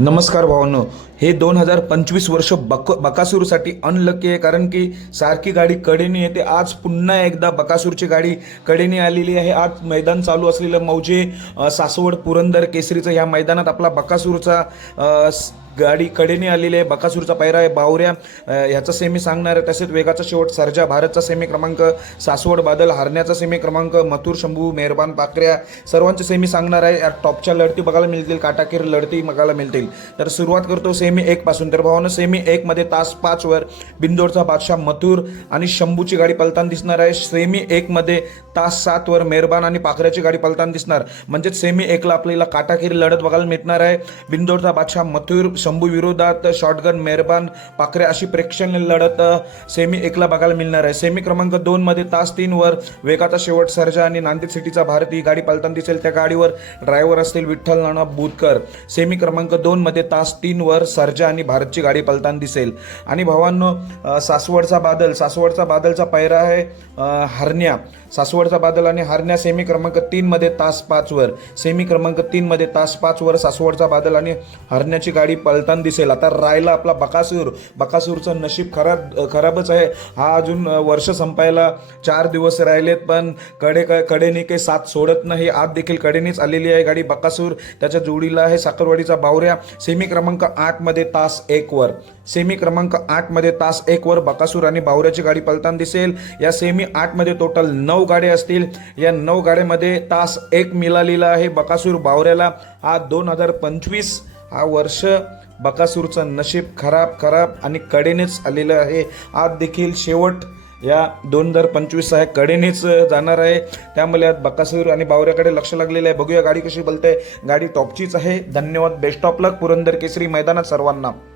नमस्कार भावांनो. हे दोन हजार पंचवीस वर्ष बक बकासूरसाठी अनलकी आहे कारण की सारखी गाडी कडेने येते. आज पुन्हा एकदा बकासूरची गाडी कडेने आलेली आहे. आज मैदान चालू असलेलं मौजे सासवड पुरंदर केसरीचं ह्या मैदानात आपला बकासूरचा गाडी कडेने आलेली आहे. बकासूरचा पैरा आहे. बावऱ्या ह्याचा सेमी सांगणार आहे. तसेच वेगाचा शेवट सर्जा भारतचा सेमी क्रमांक सासवड बादल हरण्याचा सेमी क्रमांक मथुर शंभू मेहरबान पाकऱ्या सर्वांचे सेमी सांगणार आहे. या टॉपच्या लढती बघायला मिळतील. काटाकीर लढती बघायला मिळतील. तर सुरुवात करतो सेमी एक पासून. तर भावानं सेमी एकमध्ये तास पाचवर बिंदोरचा बिंदोडचा बादशाह मथुर आणि शंभूची गाडी पलताना दिसणार आहे. सेमी एकमध्ये तास सातवर मेहरबान आणि पाखऱ्याची गाडी पलताना दिसणार. म्हणजेच सेमी एकला आपल्याला काटाकीर लढत बघायला मिळणार आहे. बिंदोडचा बादशाह मथुर शंभू विरोधात शॉटगन मेहरबान पाखरे अशी प्रेक्षणीय लढत सेमी एकला बघायला मिळणार आहे. सेमी क्रमांक दोन मध्ये तास तीन वर वेगाचा शेवट सर्जा आणि नांदेड सिटीचा भारती. गाडी पलताना दिसेल. त्या गाडीवर ड्रायव्हर असतील विठ्ठल नाना बुधकर सेमी क्रमांक दोन मध्ये तास तीन वर सर्जा आणि भारतची गाडी पलताना दिसेल. आणि भावांनो सासवडचा बादल. सासवडचा बादलचा पायरा आहे हरण्या. सासवडचा बादल आणि हरण्या सेमी क्रमांक तीन मध्ये तास पाच वर. सेमी क्रमांक तीन मध्ये तास पाच वर सासवडचा बादल आणि हरण्याची गाडी पलताना दिसेल. आता राहिला आपला बकासूर. बकासूरचं नशीब खराब खराबच आहे. हा अजून वर्ष संपायला चार दिवस राहिलेत पण कडे क कडेने काही साथ सोडत नाही. आज देखील कडेनेच आलेली आहे गाडी बकासूर. त्याच्या जोडीला आहे साखरवाडीचा बावऱ्या. सेमी क्रमांक आठमध्ये तास एकवर सेमी क्रमांक आठमध्ये तास एकवर बकासूर आणि बावऱ्याची गाडी पलताना दिसेल. या सेमी आठमध्ये टोटल नऊ गाड्या असतील. या नऊ गाड्यामध्ये तास एक मिळालेला आहे बकासूर बावऱ्याला. हा दोन हजार पंचवीस हा वर्ष बकासूरचं नशीब खराब खराब आणि कडेनेच आलेलं आहे. आज देखील शेवट या दोन हजार पंचवीस आहे. कडेनेच जाणार आहे. त्यामुळे आज बकासूर आणि बावऱ्याकडे लक्ष लागलेलं आहे. बघूया गाडी कशी बोलते. गाडी टॉपचीच आहे. धन्यवाद. Best of luck. Purandar Kesari मैदानात सर्वांना.